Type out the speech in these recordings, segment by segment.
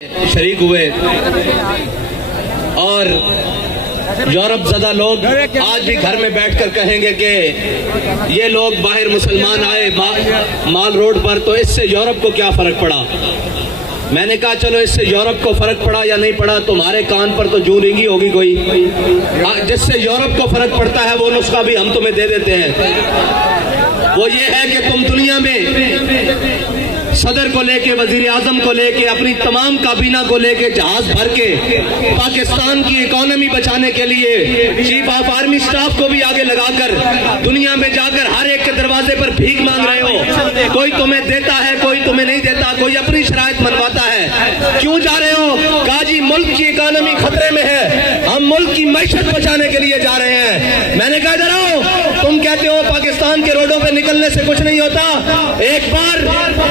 شریک ہوئے اور یورپ زدہ لوگ آج بھی گھر میں بیٹھ کر کہیں گے کہ یہ لوگ باہر مسلمان آئے مال روڈ پر تو اس سے یورپ کو کیا فرق پڑا۔ میں نے کہا چلو اس سے یورپ کو فرق پڑا یا نہیں پڑا، تمہارے کان پر تو جو رنگی ہوگی کوئی، جس سے یورپ کو فرق پڑتا ہے وہ نسخہ بھی ہم تمہیں دے دیتے ہیں۔ وہ یہ ہے کہ تم دنیا میں صدر کو لے کے، وزیر اعظم کو لے کے، اپنی تمام کابینہ کو لے کے جہاز بھر کے پاکستان کی اکانومی بچانے کے لیے چیف آف آرمی سٹاف کو بھی آگے لگا کر دنیا میں جا کر ہر ایک کے دروازے پر بھیک مانگ رہے ہو۔ کوئی تمہیں دیتا ہے، کوئی تمہیں نہیں دیتا، کوئی اپنی شرائط منواتا ہے۔ کیوں جا رہے ہو؟ کہا جی ملک کی اکانومی خطرے میں ہے، ہم ملک کی معیشت بچانے کے لیے جا رہے ہیں۔ میں نے کہا ادھر آؤ، تم کہتے ہو پاکستان کے روڈوں پہ نکلنے سے کچھ نہیں ہوتا، ایک بار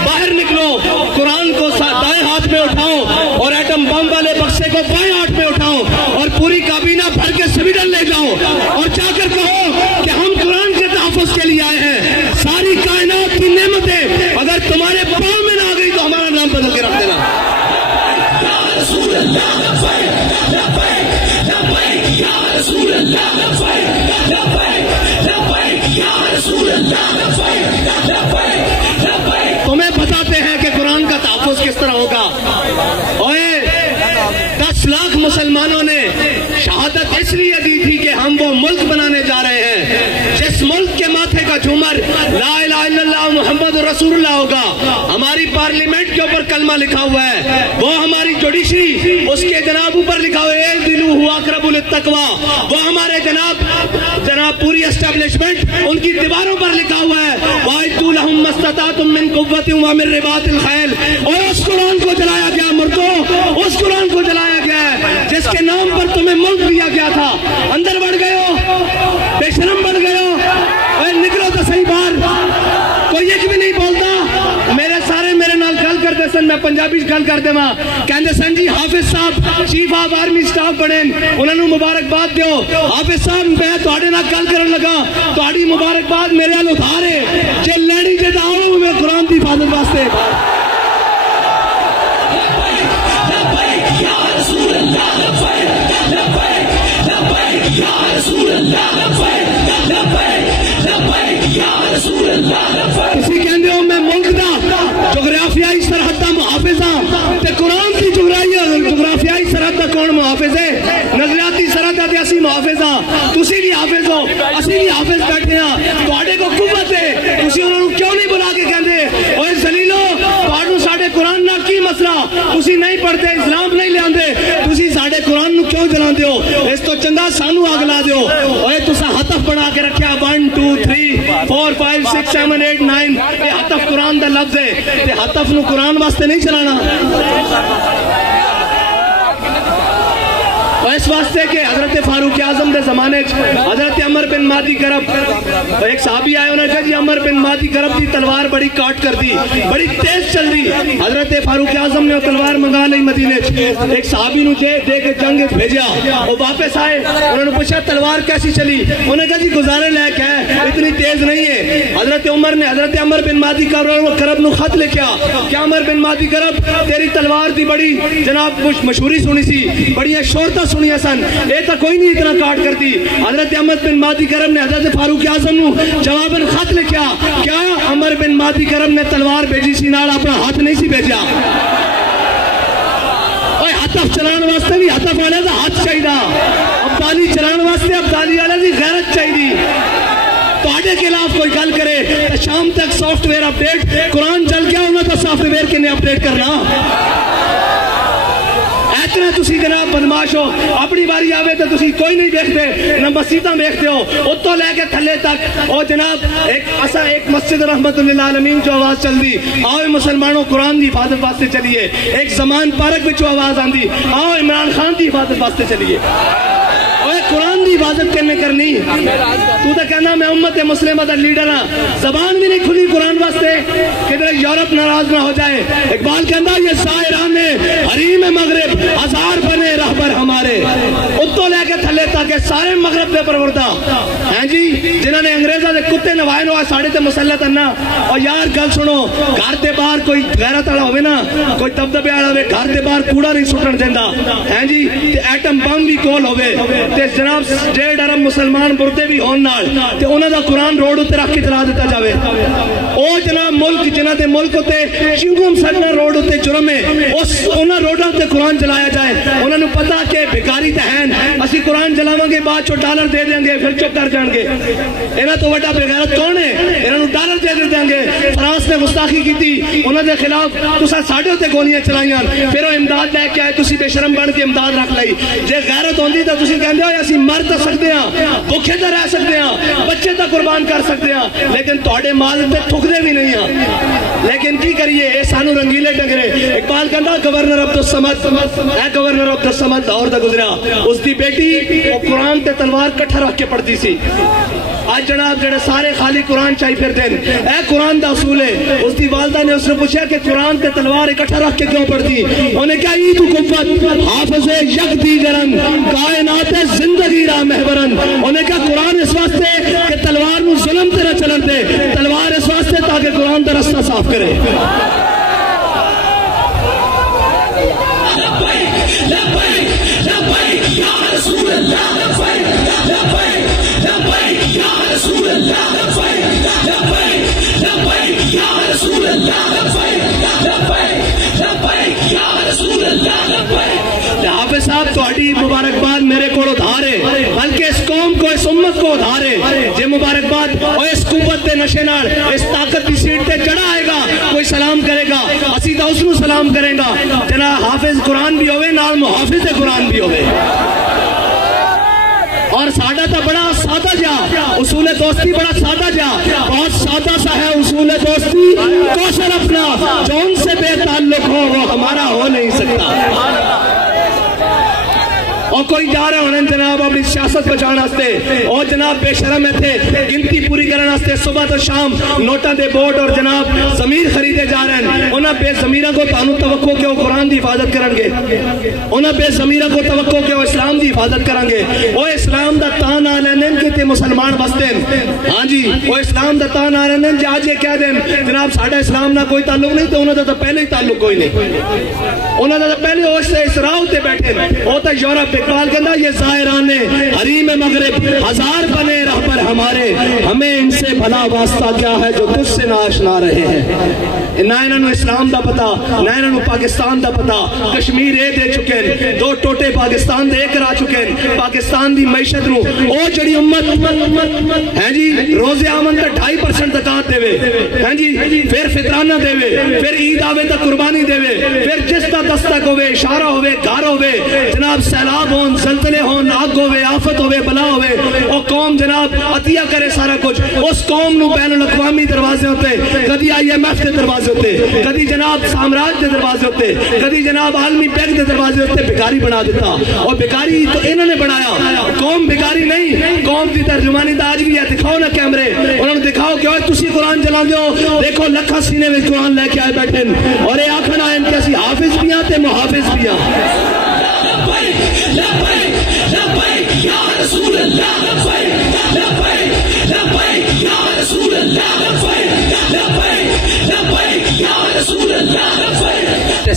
باہر نکلو، قرآن کو دائیں ہاتھ میں اٹھاؤ اور ایٹم بم والے بکسے کو بائیں ہاتھ میں اٹھاؤ اور پوری کابینہ بھر کے سویڈن لے جاؤ اور جا کر کہو کہ ہم قرآن کے تحفظ کے لیے آئے ہیں۔ ساری کائنات کی نعمتیں اگر تمہارے پاؤں میں نہ آ گئی تو ہمارا نام بدل کے رکھ دینا۔ تمہیں بتاتے ہیں کہ قرآن کا تحفظ کس طرح ہوگا۔ اوے 10 لاکھ مسلمانوں نے شہادت اس لیے دی تھی کہ ہم وہ ملک بنانے جا رہے ہیں جس ملک کے ماتھے کا جھومر لا الہ الا اللہ محمد رسول اللہ ہوگا۔ ہماری پارلیمنٹ کے اوپر کلمہ لکھا ہوا ہے، وہ ہماری جوڈیشری اس کے جناب اوپر لکھا ہوا ہے دلو ہوا اقرب للتقوی، وہ ہمارے جناب پوری اسٹیبلشمنٹ ان کی دیواروں پر لکھا ہوا ہے وَأَعِدُّوا لَهُم مَّا اسْتَطَعْتُم مِّن قُوَّةٍ وَمِن رِّبَاطِ الْخَيْلِ۔ اور اس قرآن کو جلایا گیا مردوں، اس قرآن کو جلایا گیا ہے جس کے نام پر تمہیں ملک دیا گیا تھا۔ اندر بڑھ گئے ہو، بے شرم بڑھ گئے ہو، اور نکلو تو صحیح باہر۔ کوئی ایک بھی نہیں بولتا۔ میرے نال گل کرتے سن، میں پنجابی گل کرتے ماں کہندے سن جی حافظ صاحب چیف آف آرمی سٹاف بنے، انہوں نے مبارکباد دیو۔ حافظ صاحب میں تواڈے نال گل کرن لگا، تواڈی مبارکباد میرے نال ادھارے جے لینی جے آؤ میں قرآن دی حفاظت واسطے۔ کسی کہندے ہو میں ملک دا جغرافیائی سرحد دا محافظ ہاں تے قرآن کی جغرافیائی سرحد دا کون محافظ ہے؟ نظریاتی سرحد دا اسی محافظ ہاں، تسی بھی حافظ ہو، اسی بھی حافظ بیٹھے ہاں، تواڈے کو قوت ہے، تسی انہاں نوں کیوں نہیں بلا کے کہندے اوے ذلیلو تواڈوں ساڈے قرآن نال کی مسئلہ؟ تسی نہیں پڑھتے، اسلام نہیں لیاندے، تسی ساڈے قرآن نوں کیوں جلاندے ہو؟ اس تو چنگا سانو اگ لا دیو۔ اوے تساں ہتف بنا کے رکھیا 1 2 3 4 5 6 7 8 9 یہ ہتف قرآن دا لفظ ہے تے ہتف نو قرآن واسطے نہیں چلانا۔ اس واسطے کہ حضرت فاروق اعظم دے زمانے حضرت عمر بن مادی کرب ایک صحابی آئے، انہوں نے کہا جی عمر بن مادی کرب دی تلوار بڑی کاٹ کر دی، بڑی تیز چل دی۔ حضرت فاروق اعظم نے وہ تلوار منگا لی مدینے، ایک صحابی نو دے کے جنگ بھیجا، وہ واپس آئے، انہوں نے پوچھا تلوار کیسی چلی؟ انہوں نے کہا جی گزارے لائق ہے، اتنی تیز نہیں ہے۔ حضرت عمر نے حضرت عمر بن مادی کرب نو خط لکھیا کہ عمر بن مادی کرب تیری تلوار دی بڑی جناب مشہوری سنی سی، بڑی شہرتاں سنی سن، اے تا کوئی نہیں اتنا کاٹ کرتی۔ حضرت عمر بن مادی کرم نے حضرت فاروق اعظم نو جواباً خط لکھیا، کیا عمر بن مادی کرم نے تلوار بھیجی سی نال اپنا ہاتھ نہیں سی بھیجا؟ اوے ہتف چلان واسطے بھی ہتف والے دا ہاتھ چاہیے، ابدالی چلان واسطے ابدالی والے دی غیرت چاہیے۔ تواڈے خلاف کوئی گل کرے شام تک سافٹ ویئر اپڈیٹ، قرآن چل گیا انہاں تو سافٹ ویئر کنے اپڈیٹ کرنا؟ اتنا تسی جناب بدماش ہو، اپنی باری آوے تو تسی کوئی نہیں دیکھتے، نہ مسجداں دیکھتے ہو، اتوں لے کے تھلے تک۔ اور جناب ایک مسجد رحمت للعالمین جو آواز چل دی، آؤ مسلمانوں قرآن دی حفاظت واسطے چلیے۔ ایک زمان پارک وچوں آواز آندی، آؤ عمران خان دی حفاظت واسطے چلیے۔ قرآن دی حفاظت کرنے کرنی، تو تو کہنا میں امت مسلمہ دا لیڈر ہاں، زبان بھی نہیں کھلی قرآن واسطے، کدھر یورپ ناراض نہ ہو جائے۔ اقبال کہنا یہ زائران حریم مغرب ہزار بنے رہبر ہمارے، اتوں لے کے تھلے تک سارے مغرب دے پروردہ ہیں جی جنہوں نے انگریزہ دے کتے نوائے نوائے ساڑے تے مسلط اننا. اور یار گل سنو گھر دے باہر کوئی غیرت والا ہوئے نا کوئی دبدبے والا ہوئے گھر دے باہر کوڑا نہیں سٹن دیندا ہیں جی تے ایٹم بم بھی کول ہوئے تے جناب 1.5 ارب مسلمان مردے بھی ہون نال تے انہاں دا قرآن روڈ تے رکھ کے چلا دیتا جاوے. او جناب ملک جنہاں دے ملک تے چنگم سڑنا روڈ تے جرم ہے اس انہاں روڈاں تے قرآن چلایا جائے. انہاں نوں پتہ کہ بھکاری تے ہیں اسی قرآن چلاواں گے بعد چوں ڈالر دے دیں گے پھر چپ کر جان گے. انہاں تو بڑا بے غیرت کون ہے؟ انہاں نوں ڈالر دے دیں گے. فرانس نے گستاخی کیتی انہاں دے خلاف تساں ساڈے تے گولیاں چلائیاں پھر وہ امداد لے کے آئے تسی بے شرم بن کے امداد رکھ لئی. جے غیرت ہوندی تے تسی کہندے ہو اسی مر تے سکدے ہاں بھوکے تے رہ سکدے ہاں بچے تے قربان کر سکدے ہاں لیکن تواڈے مال تے تھکدے بھی نہیں ہاں. لیکن کی کریے اے سانو رنگیلے ڈنگرے. اقبال کہندا گورنر عبد الصمد اے گورنر عبد الصمد لاہور دا گزریا اس دی بیٹی وہ قرآن تے تلوار کٹھا رکھ کے پڑھتی سی. آج جناب جڑے سارے خالی قرآن چاہی پھرتے ہیں اے قرآن دا اصول ہے. اس دی والدہ نے اس نے پوچھا کہ قرآن تے تلوار اکٹھا رکھ کے کیوں پڑھتی؟ انہیں کہا ای تو قوت حافظ یک دیگرن کائنات زندگی را محورن. انہیں کہا قرآن اس واسطے کہ تلوار نو ظلم تے نہ چلن دے تلوار اس واسطے تاکہ قرآن دا رستہ صاف کرے. حافظ صاحب تہاڈی مبارکباد میرے کو ادھار ہے بلکہ اس قوم کو اس امت کو ادھار ہے. جے مبارکباد اور اس قوت تے نشے نال اس طاقت دی سیٹ تے چڑھا آئے گا کوئی سلام کرے گا اسی تا اس نو سلام کریں گا. جناب حافظ قرآن بھی ہوئے نال محافظ قرآن بھی ہوئے. اور سادہ تا بڑا سادہ جا اصول دوستی بڑا سادہ جا بہت سادہ سا ہے اصول دوستی. کوشر اپنا جو ان سے بے تعلق ہو وہ ہمارا ہو نہیں سکتا. اور کوئی جا رہے ہونے جناب اپنی سیاست بچانا ہستے اور جناب بے شرم میں تھے گنتی پوری کرنا ہستے صبح تو شام نوٹا دے بورڈ اور جناب ضمیر خریدے جا رہے ہیں. انہاں بے ضمیرہ کو تانو توقع کہ وہ قرآن دی حفاظت کرن گے. انہاں بے ضمیرہ کو توقع کہ وہ اسلام دی حفاظت کرن گے. وہ اسلام دا تان آ لینن کہ تے مسلمان بستے ہیں. ہاں جی وہ اسلام دا تان آ لینن جا جے کہہ دیں جناب ساڑھا اسلام نہ کوئی تعلق نہیں تو انہاں دا پہلے ہی تعلق کوئی نہیں. انہاں دا پہلے وہ اسراؤ تے بیٹھے وہ تا یورپ. اقبال کہتا یہ زائران حریم مغرب ہزار بنے رہبر ہمارے ہمیں ان سے بھلا واسطہ کیا ہے جو تجھ سے نہ آشنا رہے ہیں. نہ انہوں اسلام دا پتا نہ انہوں پاکستان دا پتا. کشمیر اے دے چکے ہیں 2 ٹوٹے پاکستان دے کرا چکے ہیں. پاکستان دی معیشت نو او جڑی امت ہے جی روز آمن تے 2.5% زکات دے ہیں جی پھر فطرانہ دے پھر عید آوے تے قربانی دے پھر جس دا دستک ہوے اشارہ ہوے گھر ہوے جناب سیلاب ہون زلزلے ہون آگ ہوے آفت ہوے بلا ہوے او قوم جناب عطیہ کرے سارا کچھ. اس قوم نو بین الاقوامی دروازے ہوتے کدی IMF کے دروازے ہوتے کدی جناب سامراج کے دروازے ہوتے کدی جناب عالمی بینک کے دروازے ہوتے بھکاری بنا دیتا. اور بھکاری تو انہوں نے بنایا قوم بھکاری نہیں. قوم کی ترجمانی تو آج بھی ہے. دکھاؤ نا کیمرے انہوں نے دکھاؤ کہ تسی قرآن چلا دیو دیکھو لکھا سینے میں قرآن لے کے آئے بیٹھے اور یہ آخر آئے کہ اسی حافظ بھی آتے محافظ بھی آتے.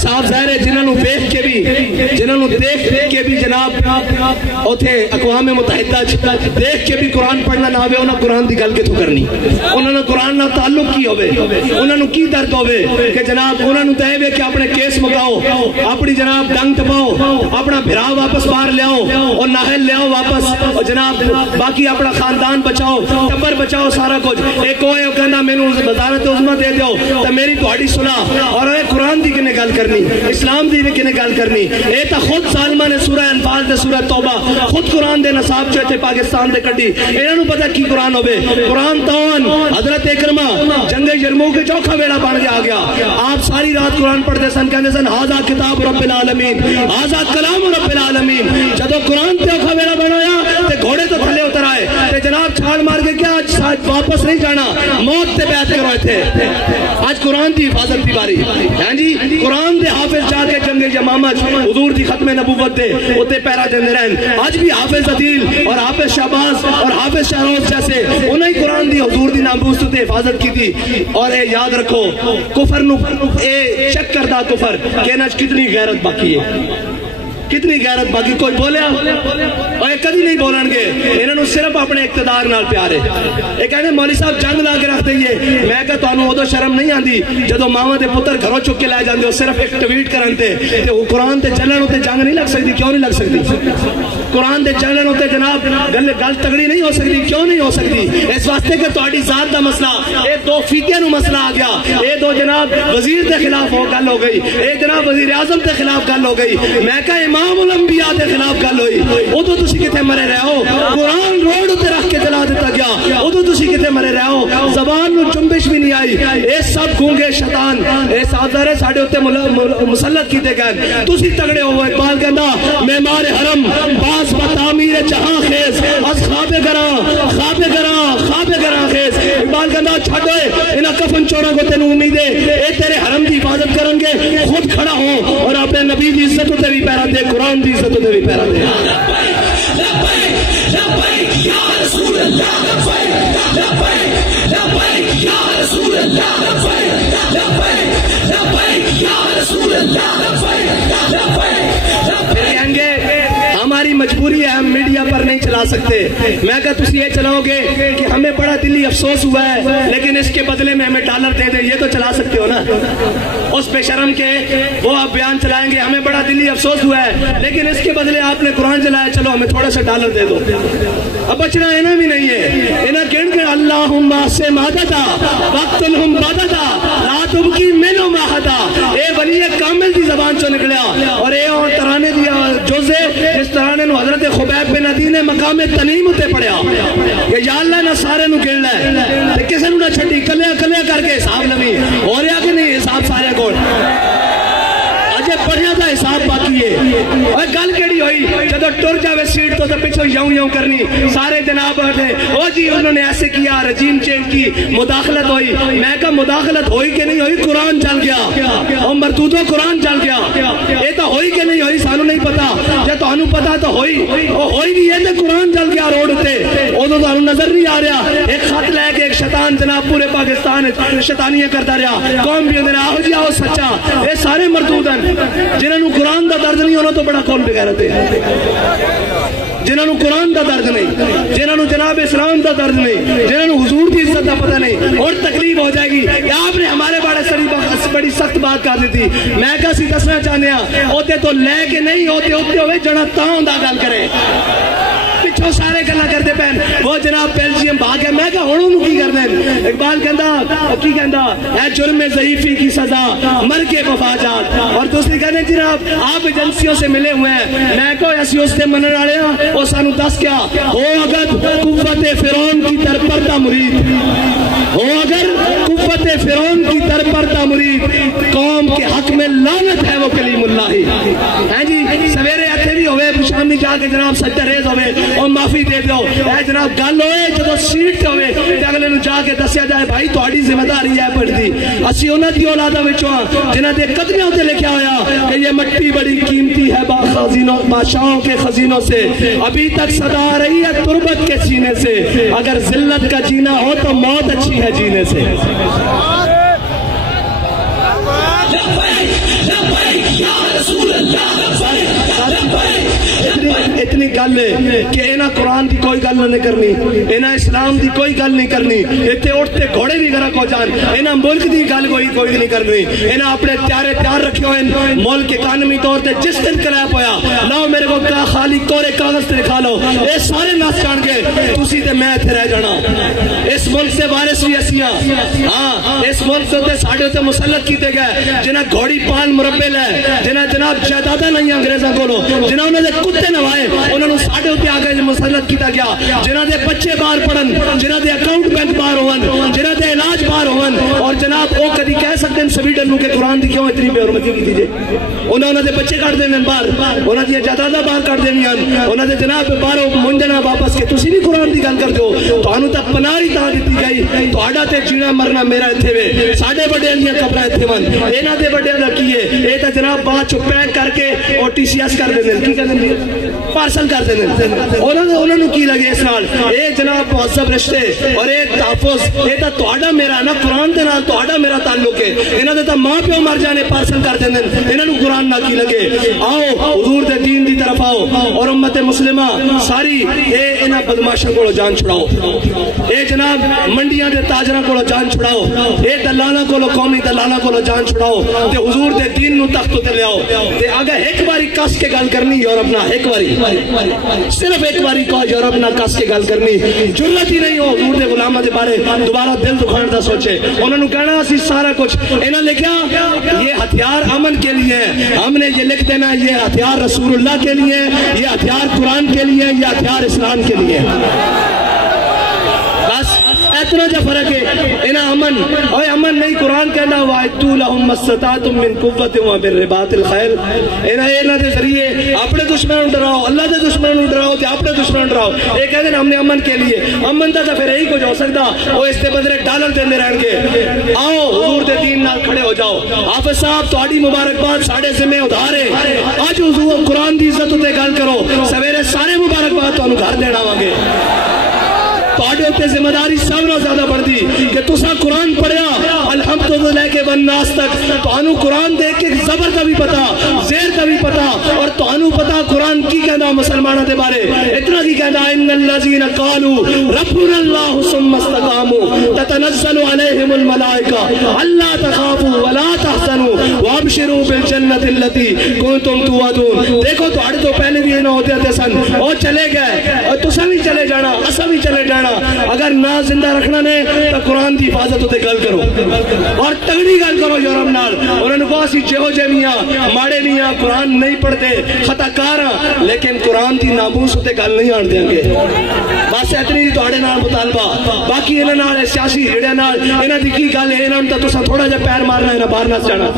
صاحب ظاہر ہے جنہوں نے دیکھ کے بھی جنہوں نے دیکھ کے بھی جناب اوتھے اقوام متحدہ دیکھ کے بھی قرآن پڑھنا نہ ہوئے انہوں قرآن دی گل کتوں کرنی. انہوں نے قرآن نہ تعلق کی ہوئے انہوں نے کی درد ہوئے کہ جناب انہوں نے دے ہوئے کہ اپنے کیس مکاؤ اپنی جناب ڈنگ ٹپاؤ اپنا بھرا واپس باہر لے آؤ اور ناہل لے آؤ واپس اور جناب باقی اپنا خاندان بچاؤ ٹبر بچاؤ سارا کچھ. ایک ہوئے وہ کہنا میں نے وزارت عظمیٰ دے دیو تو میری تہاڈی سنا. اور اے قرآن دی کنے گل کرنی اسلام دی کنے گل کرنی. اے تا خود ظالمہ نے سورہ انفال دے سورہ توبہ خود قرآن دے نصاب چوتے پاکستان دے کڈی. انہاں نوں پتہ کی قرآن ہوے قرآن تون حضرت اکرمہ جنگ یرموک کے چوکھا ویڑا بن گیا. آپ ساری رات قرآن پڑھتے سن کہندے سن ھذا کتاب رب العالمین ھذا کلام رب العالمین. جدو قرآن تے اوکھا ویڑا بنایا تے گھوڑے تو تھلے اتر آئے تے جناب چھال مار کے کیا آج واپس نہیں جانا, موت سے بیعت کرو تھے. آج قرآن دی حفاظت دی باری, ہاں جی قرآن دے حافظ جا کے جنگ یمامت حضور دی ختم نبوت دے اتے پیرا دیندے رہن. آج بھی حافظ عدیل اور حافظ شہباز اور حافظ شہروز جیسے انہیں قرآن دی حضور دی ناموس تے حفاظت کی تھی. اور اے یاد رکھو کفر نو اے چیک کردہ کفر کہ انہاں کتنی غیرت باقی ہے, کتنی غیرت باقی. کوئی بولیا اور کدی نہیں بولن گے, انہوں نے صرف اپنے اقتدار نال پیار ہے. یہ کہنے مولوی صاحب جنگ لا کے رکھ دئیے, میں کہا تانوں ادو شرم نہیں آندی جدو ماواں دے پتر گھروں چک کے لے جاندے ہو صرف ایک ٹویٹ کرن تے قرآن تے چلن تے جنگ نہیں لگ سکتی. کیوں نہیں لگ سکتی؟ قرآن دے چلن تے جناب گل تگڑی نہیں ہو سکتی. کیوں نہیں ہو سکتی؟ اس واسطے کہ تہاڈی ذات دا مسئلہ, اے دو فیقے نو مسئلہ آ گیا, اے دو جناب وزیر دے خلاف ہو گل ہو گئی, اے جناب وزیر اعظم دے خلاف گل ہو گئی, میں کہا امام الانبیاء دے خلاف گل ہوئی. ادو تسی کتے مرے رہے ہو؟ قرآن روڈ تے رکھ کے جلا دیتا گیا, ادو تسی کتے مرے رہے ہو؟ زبان نو چنبش بھی نہیں آئی. اے سب گونگے شیطان اے سازدارے ساڈے اوتے مسلط کیتے گئے. تسی تگڑے ہو. اقبال کہندا معمار حرم باز بتعمیر جہاں خیز از خواب گراں خواب گراں خواب گراں خیز. اقبال کہندا چھڈ اوئے انہاں کفن چوراں کو تینوں امید ہے اے تیرے حرم دی حفاظت کرن گے. خود کھڑا ہو اور اپنے نبی دی عزت تے بھی پیرا دے, قرآن دی عزت تے بھی پیرا دے. لبیک یا رسول اللہ, لبیک لبیک یا رسول اللہ, لبیک لبیک یا رسول اللہ, لبیک. کہیں گے ہماری مجبوری ہے, ہم میڈیا پر نہیں چلا سکتے. میں کہا تسی یہ چلاؤ گے کہ ہمیں بڑا دلی افسوس ہوا ہے لیکن اس کے بدلے میں ہمیں ڈالر دے دیں, یہ تو چلا سکتے ہو نا. اس بے شرم کے وہ آپ بیان چلائیں گے ہمیں بڑا دلی افسوس ہوا ہے لیکن اس کے بدلے آپ نے قرآن چلایا, چلو ہمیں تھوڑا سا ڈالر دے دو. اب بچنا انہیں بھی نہیں ہے. انہیں کہن کے اللہم سے مادتا وقتلہم بادتا لا تبکی منو ماہتا. اے ولی کامل دی زبان چو نکلیا اور اے ترانے دیا جوزے جس ترانے نو حضرت خبیب بن عدی نے مقام تنیم اتے پڑھیا کہ یا اللہ نہ سارے نو گن لے کسے نو نہ چھٹی, کلے کلے کر کے حساب لوی ہو رہا کہ نہیں حساب سارے کو اجے پڑھیا دا حساب باقی ہے. اور گل کیڑی ہوئی جدو ٹر جاوے سیٹ تو پیچھو یوں یوں کرنی سارے جناب او جی انہوں نے ایسے کیا, رجیم چینج کی, مداخلت ہوئی. میں کہا مداخلت ہوئی کہ نہیں ہوئی؟ قرآن چل گیا اور مردودو قرآن چل گیا. یہ تو ہوئی کہ نہیں ہوئی سانو نہیں پتا, جب تانوں پتا تو ہوئی ہوئی بھی ہے تو قرآن چل گیا روڈ تے. ادو تانوں نظر نہیں آ رہا ایک خط لے کے ایک شیطان جناب پورے پاکستان شیطانیاں کرتا رہا, قوم بھی اندر آہو جی آہو سچا. یہ سارے مردود ہیں جنہوں قرآن دا درد نہیں ہونا تو بڑا کون بغیرت ہے. جنہوں قرآن دا درد نہیں, جنہوں جناب اسلام دا درد نہیں, جنہوں حضور کی عزت دا پتہ نہیں, اور تکلیف ہو جائے گی کہ آپ نے ہمارے بڑی سخت بات کر دی تھی. میں کہا سی دسنا چاہنے ہیں ہوتے تو لے کے نہیں ہوتے ہوتے ہوئے جڑا تاؤں دا گل کرے. پچھو سارے گلا کرتے پہن وہ جناب بیلجیم بھاگ گیا. میں کہا ہونوں کی کر دیں. اقبال کہندا کی کہندا اے جرم ضعیفی کی سزا مر کے مفاجات. اور دوسری کہنے جناب آپ ایجنسیوں سے ملے ہوئے ہیں. میں کہو ایسی اس سے منن والے ہیں وہ سانو دس کیا ہو اگر قوت فرعون کی در پردہ مرید ہو, اگر قوت فرعون کی در پردہ مرید, قوم کے حق میں لعنت ہے وہ کلیم اللہ ہی. ہیں جی سویرے ایتھے بھی ہوئے شامی جا کے جناب سجدہ ریز ہوئے اور معافی دے دو. اے جناب گل ہوئے جدو سیٹ تے ہوئے تے اگلے نو جا کے دسیا جائے بھائی تہاڈی ذمہ داری ہے پڑھ دی. اسی انہاں دی اولاداں وچوں جنہاں دے قدمیاں تے لکھیا ہویا کہ یہ مٹی بڑی قیمتی ہے خزینوں بادشاہوں کے خزینوں سے, ابھی تک صدا آ رہی ہے تربت کے سینے سے, اگر ذلت کا جینا ہو تو موت اچھی ہے جینے سے. اتنی گل ہے کہ انہاں قرآن دی کوئی گل نہیں کرنی, انہاں اسلام دی کوئی گل نہیں کرنی. اتنے اٹھتے گھوڑے بھی غرق ہو جان, انہاں ملک دی گل کوئی نہیں کرنی. انہاں اپنے تیار رکھے ہوئے ملک اکانومی طور تے جس دن کریپ ہویا لاؤ میرے کو کا خالی کورے کاغذ تے لکھا لو, اے سارے نس جان گے تسی تے میں اتنے رہ جانا. اس ملک سے وارث ہوئی اسیاں, ہاں اس ملک سے ساڈے تے مسلط کیتے گئے جنہاں گھوڑی پال مربے لے, جنہاں جناب جائیداداں نہیں انگریزاں کولو, جنہاں انہاں دے کتے نوائے انہوں نے ساڑھے ہوتے آگے مسلط کیتا گیا جنہ دے بچے باہر پڑھن جنہ دے اکاؤنٹ بینک باہر ہون جنہ دے علاج باہر ہون اور جناب وہ کدی کہہ سکتے ہیں سویڈن نو کہ قرآن دی کیوں اتنی بے حرمتی کی دیجئے انہوں نے بچے کٹ دینے باہر انہوں نے جائیداداں باہر کٹ دینی انہوں نے جناب باہر منجنا واپس کے تسی بھی قرآن دی گل کر دو تو انہوں تک پناہی تاں دیتی گئی تو آڈا تے جینا مرنا میرا اتھے وے ساڑھے بڑے انہیاں کپڑا اتھے من اینا دے بڑے انہاں کیے اے تا جناب بات چو پیک کر کے اور ٹی سی ایس کر دینے کی کر دینے پارسل کر دینے انہوں نے کی لگے اس نال اے جناب مہذب رشتے اور اے تحفظ اے تا توڑا میرا نا قرآن دے نال توڑا میرا تعلق ہے انہوں نے تا ماں پیو مر جانے پارسل کر دینے انہوں نے قرآن نہ کی لگے آؤ حضور دے دین دی طرف آؤ اور امت مسلمہ ساری اے انہاں بدماشوں کو جان چھڑاؤ اے جناب منڈیاں دے تاجراں کو جان چھڑاؤ اے دلالاں کو قومی دلالاں کو جان چھڑاؤ تے حضور دے دین نو تخت تے لیاؤ تے اگر ایک باری کس کے گل کرنی یورپ نہ ایک باری صرف ایک باری کو یورپ نہ کس کے گل کرنی جرت ہی نہیں ہو حضور دے غلاماں دے بارے دوبارہ دل دکھان دا سوچے انہوں نے کہنا اسی سارا کچھ انہاں لکھیا یہ ہتھیار امن کے لیے ہے ہم نے یہ لکھ دینا یہ ہتھیار رسول اللہ کے لیے یہ ہتھیار قرآن کے لیے یہ ہتھیار اسلام کے لیے بس اتنا جا فرق ہے انہاں امن اوے امن نہیں قرآن کہنا وَاعِدُّوا لَهُم مَّا اسْتَطَعْتُم مِّن قُوَّةٍ وَمِن الْخَيْلِ انہاں دے ذریعے اپنے دشمنوں ڈراؤ اللہ دے دشمنوں ڈراؤ تے اپنے دشمنوں ڈراؤ یہ کہتے ہیں ہم نے امن کے لیے امن دا پھر یہی کچھ ہو سکتا وہ اس کے بدلے ڈالر دیندے رہن گے آؤ حضور دے دین نال کھڑے ہو جاؤ حافظ صاحب تہاڈی مبارکباد ساڈے ذمہ ادھار ہے اج حضور قرآن دی عزت تے گل کرو سویرے سارے مبارکباد تانوں گھر دین آواں گے تواڈے تے ذمہ داری سب نال زیادہ بڑھدی کہ تساں قرآن پڑھیا الحمد تو لے کے والناس تک تانوں قرآن دیکھ کے زبر کا بھی پتا زیر کا بھی پتا اور تانوں پتا قرآن کی کہندا مسلمانوں دے بارے اتنا کی کہندا ان الذين قالوا ربنا الله ثم استقاموا تتنزل عليهم الملائكه الا تخافوا ولا تحزنوا وابشروا بالجنه التي كنتم توعدون دیکھو تواڈے تو پہلے بھی نہ ہوتے تھے سن او چلے گئے اور تساں بھی چلے جانا اساں بھی چلے جانا اگر نہ زندہ رکھنا نے تو قرآن دی حفاظت ہوتے گل کرو اور تگڑی گل کرو یورپ نال انہوں نے کہا سی جہو جے میاں ماڑے میاں قرآن نہیں پڑھتے خطا کار لیکن قرآن دی ناموس ہوتے گل نہیں آن دیں گے بس اتنی تواڈے نال مطالبہ باقی انہاں نال سیاسی ہیڑے نال انہاں دی کی گل ہے انہاں تے تساں تھوڑا جا پیر مارنا ہے باہر نہ جانا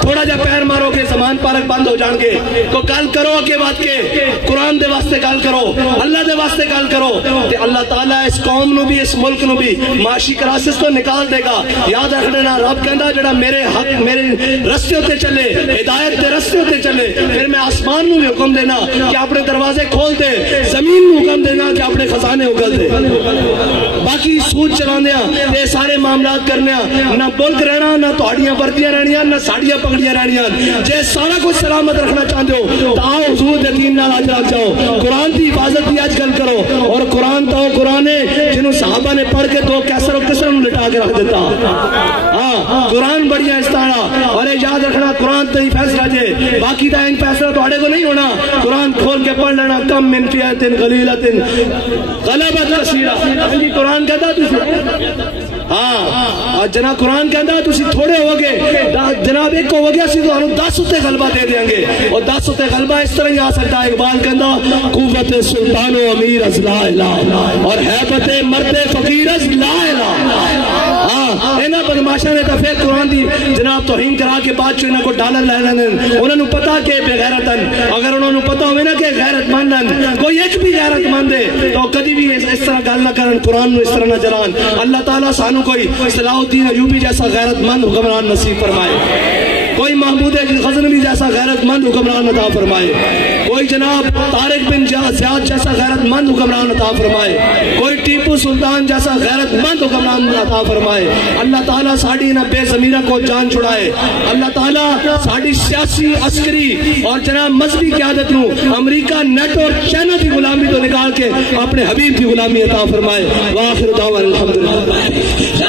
تھوڑا جا پیر مارو گے زمان پارک بند ہو جان گے تو گل کرو اگے بات کے قرآن دے واسطے گل کرو اللہ دے واسطے گل کرو تے اللہ تعالیٰ اس قوم نو بھی اس ملک نو بھی معاشی کرائسس تو نکال دے گا یاد رکھنا رب کہندا جڑا میرے حق میرے رستے ہوتے چلے ہدایت دے رستے ہوتے چلے پھر میں آسمان نو بھی حکم دینا کہ اپنے دروازے کھول دے زمین نو حکم دینا کہ اپنے خزانے اگل دے باقی سود چلاندیاں تے سارے معاملات کرنیاں نہ ملک رہنا نہ تہاڈیاں وردیاں رہنیاں نہ ساڈیاں پگڑیاں رہنیاں جے سارا کچھ سلامت رکھنا چاہتے ہو تو آؤ حضور دے دین نال اج رکھ جاؤ قرآن دی حفاظت دی اج گل کرو اور قرآن تو قرآن جنہوں صحابہ نے پڑھ کے تو کیسر و کسر لٹا کے رکھ دیتا ہاں قرآن بڑھیا استعارہ اور یاد رکھنا قرآن تو ہی فیصلہ جے باقی دا ان فیصلہ تو آڑے کو نہیں ہونا قرآن کھول کے پڑھ لینا کم من فیات غلیلت غلبت کثیرہ قرآن کہتا تھی ہاں جناب قرآن کہندا تسی تھوڑے ہو گے جناب ایک ہو گیا سی تو 10 اتے غلبہ دے دیں گے اور 10 اتے غلبہ اس طرح ہی آ سکتا ہے اقبال کہندا قوت سلطان و امیر از لا الہ اور حیبت مرد فقیر از لا الہ ہاں اینا بدماشاں نے دفعہ قرآن دی جناب توہین کرا کے بعد چو انہاں کو ڈالر لے لینے انہوں نے پتا کہ بے غیرتن اگر انہوں نے پتا ہوئے نا کہ غیرت مندن کوئی ایک بھی غیرت مند ہے تو کدی بھی اس طرح گل نہ کرن قرآن نو اس طرح نہ جلان اللہ تعالیٰ سانو کوئی صلاح الدین ایوبی جیسا غیرت مند حکمران نصیب فرمائے کوئی محمود غزنوی جیسا غیرت مند حکمران عطا فرمائے کوئی جناب طارق بن زیاد جیسا غیرت مند حکمران عطا فرمائے کوئی ٹیپو سلطان جیسا غیرت مند حکمران عطا فرمائے اللہ تعالیٰ ساڑی نہ بے ضمیرہ کو جان چھڑائے اللہ تعالیٰ ساڑی سیاسی عسکری اور جناب مذہبی قیادت نو امریکہ نیٹ اور چائنا کی غلامی تو نکال کے اپنے حبیب کی غلامی عطا فرمائے وآخر دعوانا الحمدللہ